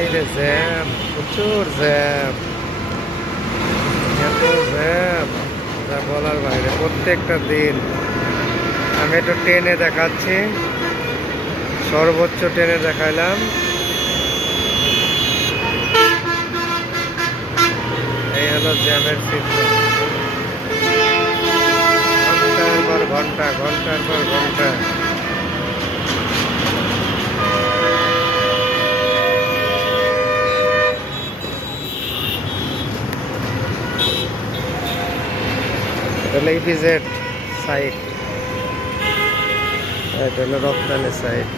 বাইরে জ্যাম প্রচুর জ্যাম এত জ্যাম যা বলার বাইরে, প্রত্যেকটা দিন আমি একটু ট্রেনে দেখাচ্ছি। সর্বোচ্চ ট্রেনে দেখাইলাম। এই হলো জ্যামের চিত্র। ঘণ্টার পর ঘণ্টা ঘণ্টার পর ঘণ্টা। এটা হলো ইপিজেড সাইট এটা হলো রপ্তানি সাইট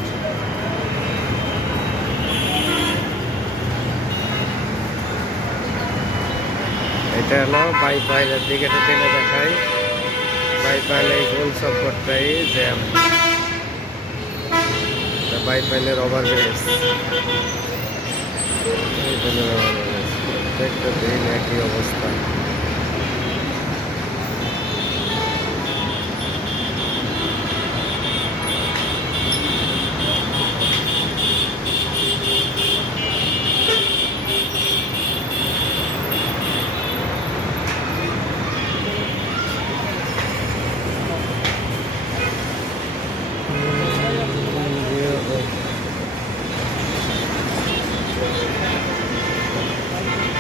এটা হলো বাইপাইলের দিকে টেনে দেখাই। বাইপাইল গোল চক্করটাই জ্যাম বাইপাইলের ওভার ব্রিজ প্রত্যেকটা দিন একই অবস্থা।